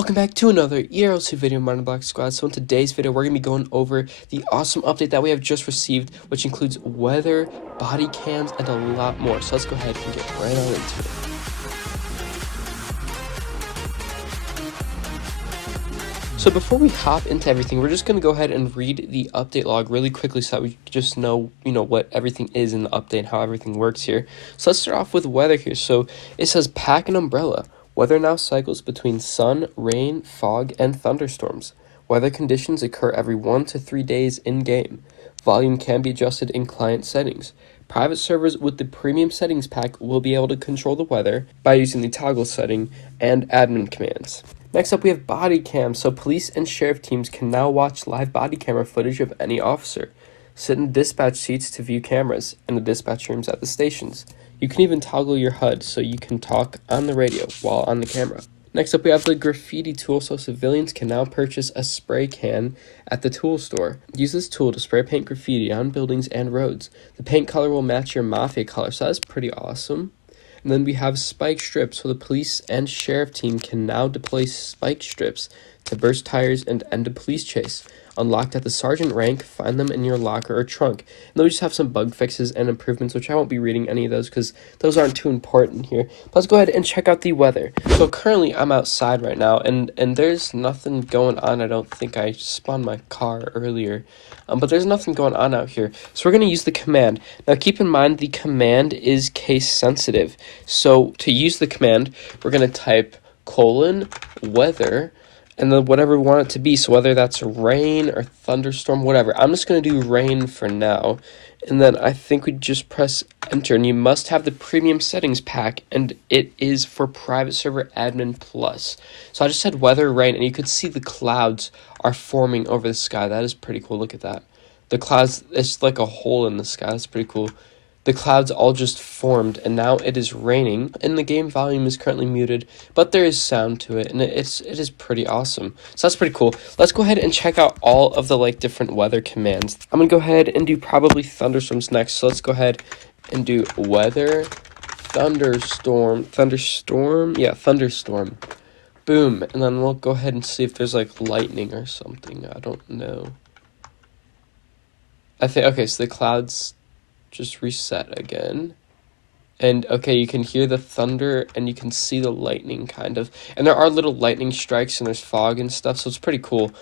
Welcome back to another ERLC video, ModernBlox Squad. So in today's video, we're going to be going over the awesome update that we have just received, which includes weather, body cams, and a lot more. So let's go ahead and get right on into it. So before we hop into everything, we're just going to go ahead and read the update log really quickly so that we just know, what everything is in the update and how everything works here. So let's start off with weather here. So it says pack an umbrella. Weather now cycles between sun, rain, fog, and thunderstorms. Weather conditions occur every 1 to 3 days in-game. Volume can be adjusted in client settings. Private servers with the premium settings pack will be able to control the weather by using the toggle setting and admin commands. Next up, we have body cams. So police and sheriff teams can now watch live body camera footage of any officer. Sit in dispatch seats to view cameras in the dispatch rooms at the stations. You can even toggle your HUD so you can talk on the radio while on the camera. Next up, we have the graffiti tool, so civilians can now purchase a spray can at the tool store. Use this tool to spray paint graffiti on buildings and roads. The paint color will match your mafia color, so that's pretty awesome. And then we have spike strips, so the police and sheriff team can now deploy spike strips to burst tires and end a police chase. Unlocked at the sergeant rank, find them in your locker or trunk. And then we just have some bug fixes and improvements, which I won't be reading any of those because those aren't too important here. But let's go ahead and check out the weather. So currently I'm outside right now, and there's nothing going on. I don't think I spawned my car earlier, but there's nothing going on out here. So we're going to use the command. Now keep in mind the command is case sensitive. So to use the command, we're going to type :weather, and then whatever we want it to be, so whether that's rain or thunderstorm, whatever. I'm just going to do rain for now, and then I think we just press enter, and you must have the premium settings pack, and it is for private server admin plus. So I just said weather, rain, and you could see the clouds are forming over the sky. That is pretty cool. Look at that. The clouds, it's like a hole in the sky. That's pretty cool. The clouds all just formed, and now it is raining, and the game volume is currently muted, but there is sound to it, and it is pretty awesome. So that's pretty cool. Let's go ahead and check out all of the different weather commands. I'm gonna go ahead and do probably thunderstorms next. So let's go ahead and do weather, thunderstorm, thunderstorm. Boom, and then we'll go ahead and see if there's lightning or something. I don't know. Okay, so the clouds just reset again, and okay, you can hear the thunder and you can see the lightning kind of, and there are little lightning strikes and there's fog and stuff, so it's pretty cool.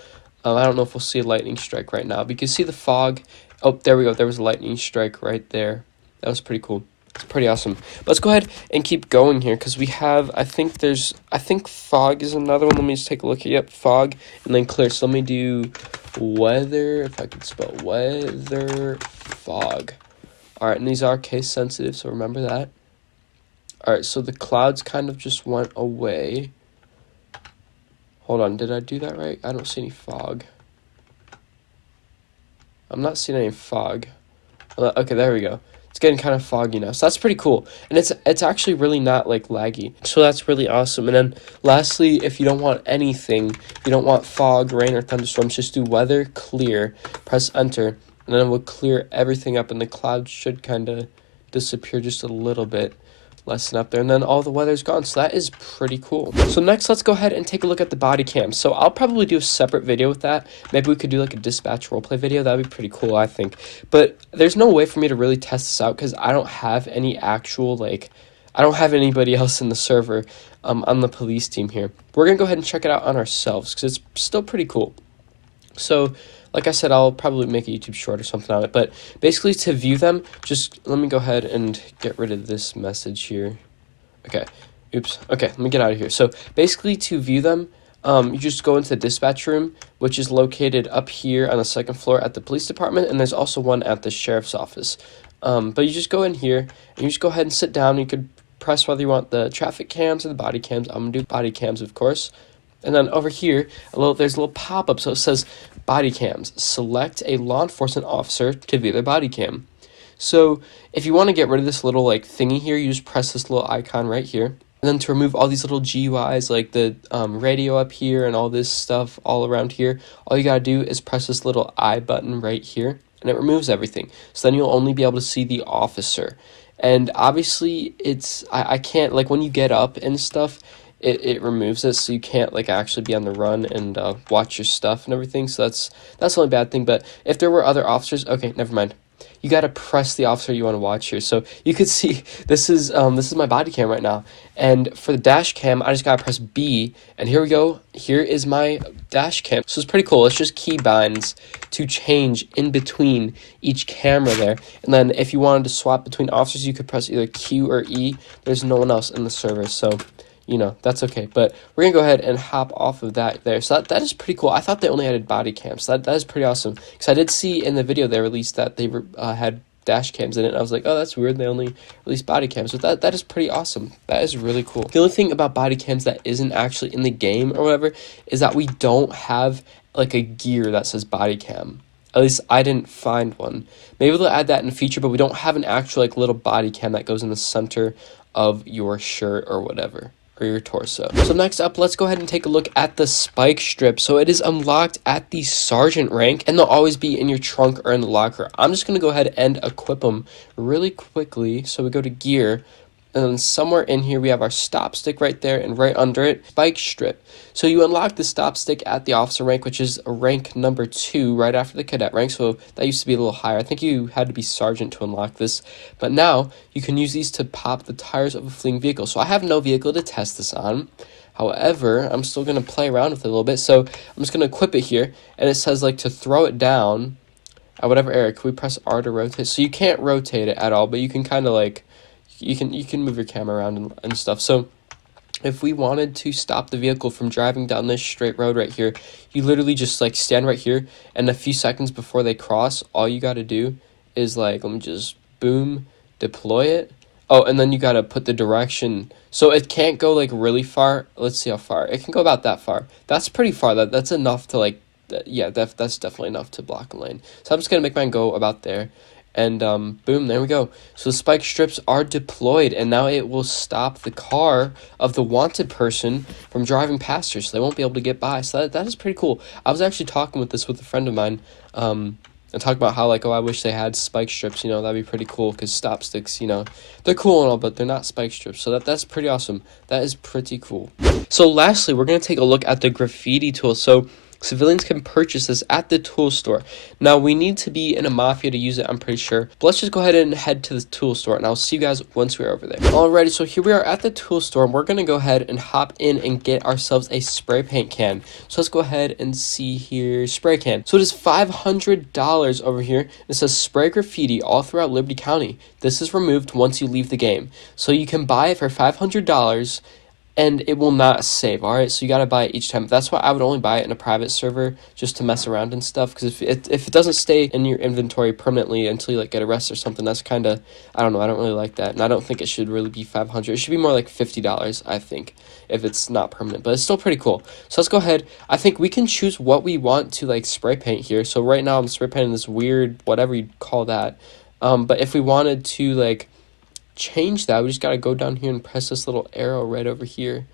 I don't know if we'll see a lightning strike right now, but you can see the fog. Oh, there we go, there was a lightning strike right there. That was pretty cool. It's pretty awesome. But let's go ahead and keep going here because we have, I think fog is another one. Let me just take a look at, yep, fog, and then clear. So let me do weather, if I could spell weather, fog. Alright, and these are case sensitive, so remember that. Alright, so the clouds kind of just went away. Hold on, did I do that right? I don't see any fog. I'm not seeing any fog. Okay, there we go. It's getting kind of foggy now, so that's pretty cool. And it's actually really not laggy, so that's really awesome. And then lastly, if you don't want anything, you don't want fog, rain, or thunderstorms, just do weather, clear, press enter. And then we'll clear everything up, and the clouds should kind of disappear just a little bit, lessen up there, and then all the weather's gone. So that is pretty cool. So next, let's go ahead and take a look at the body cam. So I'll probably do a separate video with that. Maybe we could do a dispatch roleplay video. That'd be pretty cool, I think. But there's no way for me to really test this out because I don't have any actual I don't have anybody else in the server on the police team here. We're gonna go ahead and check it out on ourselves because it's still pretty cool. So like I said, I'll probably make a YouTube short or something on it, but basically to view them, just let me go ahead and get rid of this message here. Okay, oops, okay, let me get out of here. So basically to view them, you just go into the dispatch room, which is located up here on the second floor at the police department, and there's also one at the sheriff's office. But you just go in here, and you just go ahead and sit down. You could press whether you want the traffic cams or the body cams. I'm going to do body cams, of course. And then over here, there's a little pop-up, so it says body cams. Select a law enforcement officer to view their body cam. So if you want to get rid of this little thingy here, you just press this little icon right here. And then to remove all these little GUIs, like the radio up here and all this stuff all around here, all you gotta do is press this little I button right here, and it removes everything. So then you'll only be able to see the officer. And obviously, I can't, when you get up and stuff, it removes it, so you can't like actually be on the run and watch your stuff and everything. So that's the only bad thing. But if there were other officers, okay, never mind. You gotta press the officer you want to watch here. So you could see this is my body cam right now, and for the dash cam, I just gotta press B, and here we go. Here is my dash cam. So it's pretty cool. It's just key binds to change in between each camera there, and then if you wanted to swap between officers, you could press either Q or E. There's no one else in the server, so you know, that's okay. But we're going to go ahead and hop off of that there. So that is pretty cool. I thought they only added body cams. So that is pretty awesome. Because I did see in the video they released that they had dash cams in it. And I was like, oh, that's weird. They only released body cams. But that is pretty awesome. That is really cool. The only thing about body cams that isn't actually in the game or whatever is that we don't have like a gear that says body cam. At least I didn't find one. Maybe they'll add that in the future, but we don't have an actual like little body cam that goes in the center of your shirt or whatever, or your torso. So next up, let's go ahead and take a look at the spike strip. So it is unlocked at the sergeant rank, and they'll always be in your trunk or in the locker. I'm just gonna go ahead and equip them really quickly. So we go to gear, and then somewhere in here we have our stop stick right there, and right under it, spike strip. So you unlock the stop stick at the officer rank, which is rank number 2, right after the cadet rank. So that used to be a little higher. I think you had to be sergeant to unlock this, but now you can use these to pop the tires of a fleeing vehicle. So I have no vehicle to test this on. However, I'm still going to play around with it a little bit. So I'm just going to equip it here, and it says like to throw it down at whatever area. Can we press R to rotate? So you can't rotate it at all, but you can kind of like, you can move your camera around and stuff. So if we wanted to stop the vehicle from driving down this straight road right here, you literally just like stand right here, and a few seconds before they cross, all you got to do is like, let me just boom, deploy it. Oh, and then you got to put the direction. So it can't go like really far. Let's see how far. It can go about that far. That's pretty far. That's enough to like, yeah, that's definitely enough to block a lane. So I'm just going to make mine go about there. And boom, there we go. So the spike strips are deployed, and now it will stop the car of the wanted person from driving past her, so they won't be able to get by. So that is pretty cool. I was actually talking with a friend of mine, and talking about how like, oh, I wish they had spike strips, you know, that'd be pretty cool, because stop sticks, you know, they're cool and all, but they're not spike strips. So that's pretty awesome. That is pretty cool. So lastly, we're going to take a look at the graffiti tool. So civilians can purchase this at the tool store. Now, we need to be in a mafia to use it, I'm pretty sure. But let's just go ahead and head to the tool store, and I'll see you guys once we're over there. Alrighty, so here we are at the tool store, and we're going to go ahead and hop in and get ourselves a spray paint can. So let's go ahead and see here, spray can. So it is $500 over here. It says spray graffiti all throughout Liberty County. This is removed once you leave the game. So you can buy it for $500, and it will not save. All right, so you got to buy it each time. That's why I would only buy it in a private server, just to mess around and stuff, because if it doesn't stay in your inventory permanently until you like get arrested or something, that's kind of, I don't know, I don't really like that. And I don't think it should really be $500. It should be more like $50, I think, if it's not permanent, but it's still pretty cool. So let's go ahead. I think we can choose what we want to like spray paint here. So right now I'm spray painting this weird, whatever you'd call that, but if we wanted to like change that, we just got to go down here and press this little arrow right over here,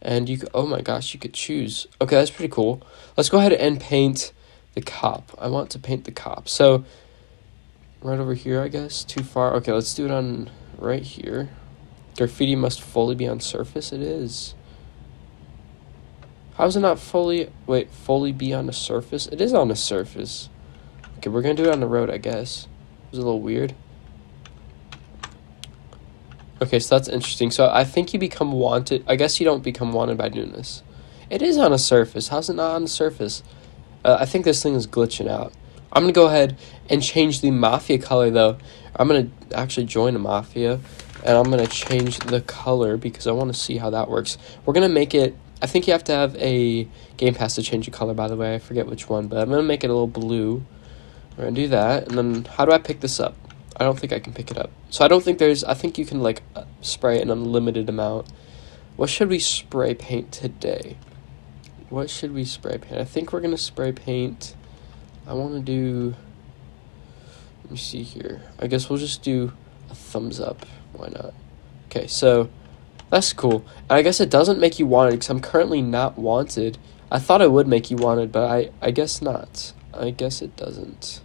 and you could, oh my gosh, you could choose. Okay, that's pretty cool. Let's go ahead and paint the cop. I want to paint the cop, so right over here, I guess. Too far. Okay, let's do it on right here. Graffiti must fully be on surface. It is. How is it not fully, wait, fully be on the surface? It is on the surface. Okay, we're gonna do it on the road, I guess. It was a little weird. Okay, so that's interesting. So I think you become wanted. I guess you don't become wanted by doing this. It is on a surface. How's it not on the surface? I think this thing is glitching out. I'm going to go ahead and change the mafia color, though. I'm going to actually join a mafia, and I'm going to change the color because I want to see how that works. We're going to make it, I think you have to have a game pass to change the color, by the way. I forget which one, but I'm going to make it a little blue. We're going to do that, and then how do I pick this up? I don't think I can pick it up. So I think you can like spray an unlimited amount. What should we spray paint today? What should we spray paint? I think we're going to spray paint. I want to do, let me see here. I guess we'll just do a thumbs up. Why not? Okay, so that's cool. And I guess it doesn't make you wanted because I'm currently not wanted. I thought it would make you wanted, but I guess not. I guess it doesn't.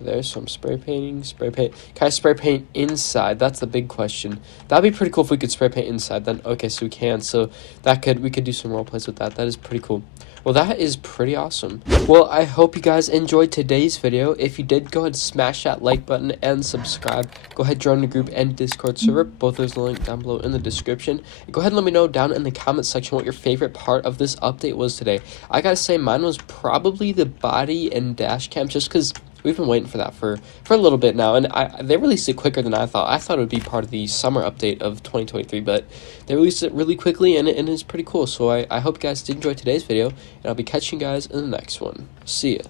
Okay, there, so I'm spray painting, spray paint. Can I spray paint inside? That's the big question. That'd be pretty cool if we could spray paint inside then. Okay, so we can. So we could do some role plays with that. That is pretty cool. Well, that is pretty awesome. Well, I hope you guys enjoyed today's video. If you did, go ahead and smash that like button and subscribe. Go ahead, join the group and Discord server. Both those are linked down below in the description. And go ahead and let me know down in the comment section what your favorite part of this update was today. I gotta say, mine was probably the body and dash cam, just because we've been waiting for that for a little bit now, and they released it quicker than I thought. I thought it would be part of the summer update of 2023, but they released it really quickly, and it's pretty cool. So I hope you guys did enjoy today's video, and I'll be catching you guys in the next one. See ya.